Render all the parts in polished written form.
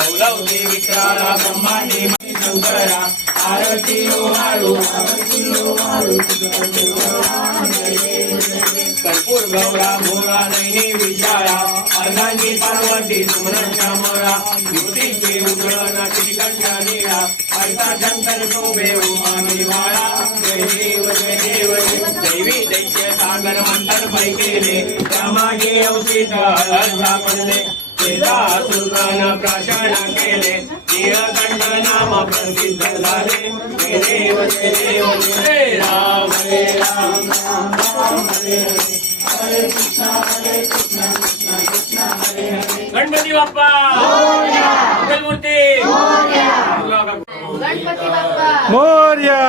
विक्राला ब्रह्मांडी शंकरा आरती लोहारू कर्पूर गौरा भोरा नैनी विचारा अर्धांगी पार्वती सुमन श्यामरा युवती के उग्रना श्रीकंठा नीरा अर्था शंकर शोभे उमा निवाळा जय देव दैवी दैत्य सागर मंतर पैकेले त्यामागे अवचित अर्धा पडले सुलतान प्राशन केले नीलकंठ नाम प्रसिद्ध झाले जय देव जय राम राम राम हरे कृष्ण कृष्ण कृष्ण हरे हरे गणपती बाप्पा मंगलमूर्ती गणपती बाप्पा मोरया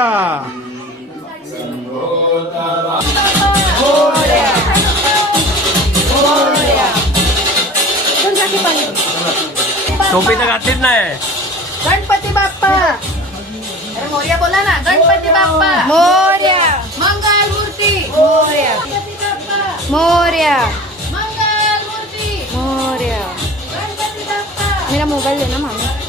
टोपी तर घातलीच नाही. गणपती बाप्पा अरे मोरया बोला ना. गणपती बाप्पा मोरया मंगल मूर्ती मोरया गणपती बाप्पा मोरया मंगल मूर्ती मोरया. गणपती बाप्पा. मेरा मोबाइल देना मामी.